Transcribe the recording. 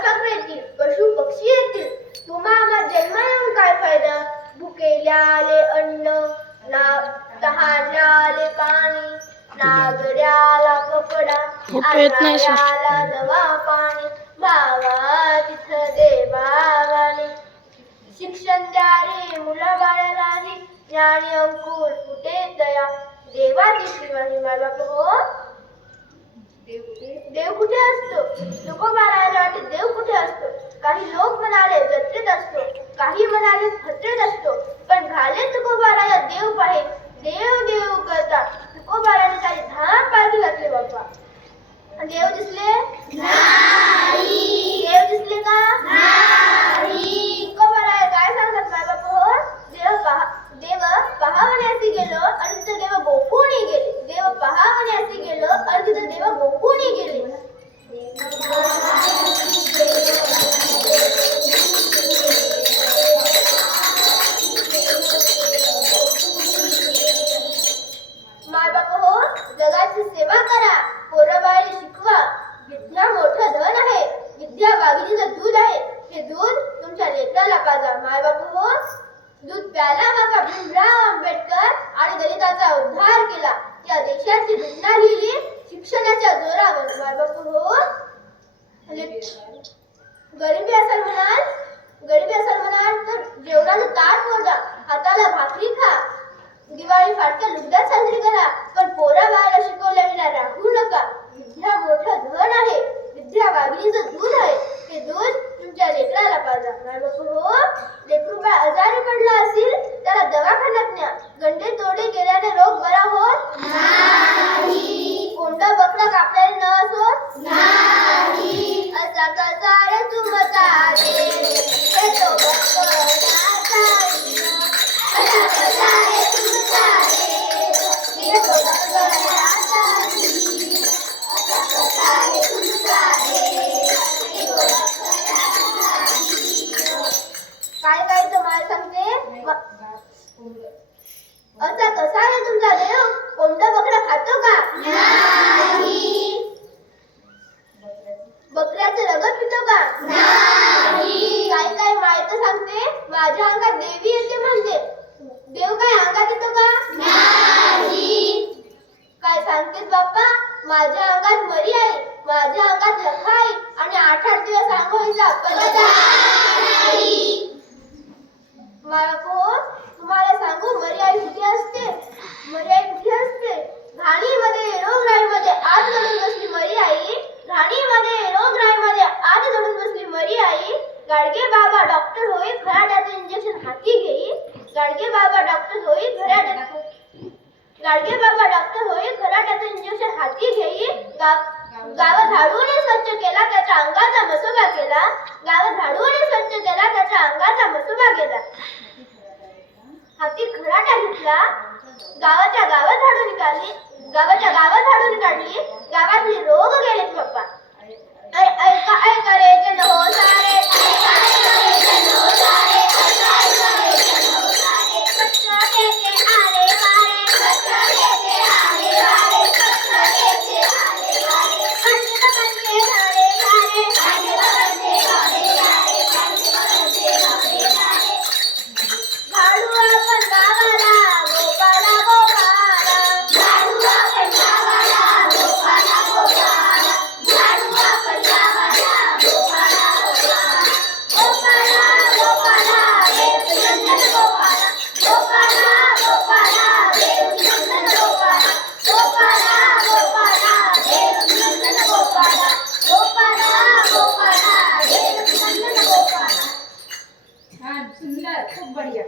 फुलपाखरं येतील, पशु पक्षी येतील. तुम्हा आम्हा जन्म येऊन काय फायदा? भुकेल्या आले अन्न, ना तहानल्या आले पाणी, नागड्याला कपडा, आजाऱ्याला दवा पाणी, भावा तिथं देवावाणी. शिक्षण द्या रे मुला बाळालाही, ज्ञानी अंकुर फुटे दया. देवाची शिवा हिमालय हो. देव कुठे असतो? तुकोबारायला वाटे देव कुठे असतो? काही लोक म्हणाले जत्रेत असतो, काही म्हणाले फत्रेत असतो, पण घाले तुकोबाराया देव पाहे. देव देव करता तुकोबाराने काही धाम पालखी घातले बाप्पा. देव दिसले नाही. देव दिसले का नाही. तुकोबाराया काय सांगतात माय बाप हो? देव पहावण्यासी गेलो आणि तिथं देव गोपूनी गेले. देव पहावण्यासी गेलो आणि तिथं देव गोपूनी गेले. माय बाप हो, जगाची सेवा करा, पोरबाळी शिकवा. विद्या मोठं धन आहे, विद्या वाघिणीचं दूध आहे. हे दूध तुमच्या लेकराला पाजा. माय बाप हो, दूध प्याला बाबा भीमराव आंबेडकर आणि दलितांचा उद्धार केला. या देशाची घटना लिहिली शिक्षणाच्या जोरावर. माय बाप हो, गरिबी असेल म्हणाल तर जेवणाचं ताट मोजा, हाताला भाकरी खा, दिवाळी फाटक्या लुगड्यात साजरी करा, पण पोरा बाळाला शिकवल्या विना राहू नका. विद्या मोठं धन आहे, विद्या वाघिणीचं दूध आहे. हे दूध तुमच्या लेकराला पाजा. माय बाप हो, लेकरू बाळ आजारी पडला असेल त्याला दवाखान्यात न्या. गंडे तोडे केल्याने रोग बरा होत नाही. कोंडा बकरा कापल्याने न असो नाही. असा कसा रे तुमचा देव, हे तो बकराचा देव. असा कसा रे तुमचा देव, हे तो बकराचा देव. असा कसा रे तुमचा देव, हे तो बकराचा देव. काय तर मला सांगते. असा कसा आहे तुमचा देव? कोंबडा बकरा खातो का नाही. बकऱ्याचं रगत पितो का नाही. काय माहित सांगते. माझ्या अंगात देवी येते म्हणते. देव काय अंगात येतो का नाही. काय सांगतेस बाप्पा? माझ्या अंगात मरी आहे, माझ्या अंगात लखा आहे आणि 8-8 दिवस आंघोळीचा पदार्थ नाही. बापू, तुम्हाला सांगू मरी आई कुठे असते? मरी आई कुठे असते? घाणीमध्ये रोगराईमध्ये आत दडून बसली मरी आई. घाणीमध्ये रोगराईमध्ये आत दडून बसली मरी आई. गाडगे बाबा डॉक्टर होई, खराट्याचं इंजेक्शन हाती घेई. गाडगे बाबा डॉक्टर होई, खराट्याचं इंजेक्शन हाती घेई. गाव झाडूने स्वच्छ केला, त्याच्या अंगाचा मसोबा केला. गाव झाडूने स्वच्छ केला, त्याच्या अंगाचा मसोबा केला. हाती खराटा घेतला, गावाच्या गावात झाडून काढली. गावातली रोग गेले बाप्पा. ऐका रे जन हो सारे, ऐका रे जन हो सारे, ऐका रे जन हो सारे. कच्चा केके आले वारे, कच्चा केके आले वारे, कच्चा केके आले वारे. कंचे कंचे झाले झाले, कंचे कंचे झाले झाले, कंचे कंचे झाले झाले. झाडू आपण गावाला, गोपाला गोपाला. झाडू आपण गावाला, गोपाला गोपाला. झाडू आपण गावाला, गोपाला गोपाला. गोपाला गोपाला, देवनंदन गोपाला. गोपाला गोपाला, देवनंदन गोपाला. गोपाला गोपाला, देवनंदन गोपाला. गोपाला गोपाला, देवनंदन गोपाला. सुंदर, खूप बढिया.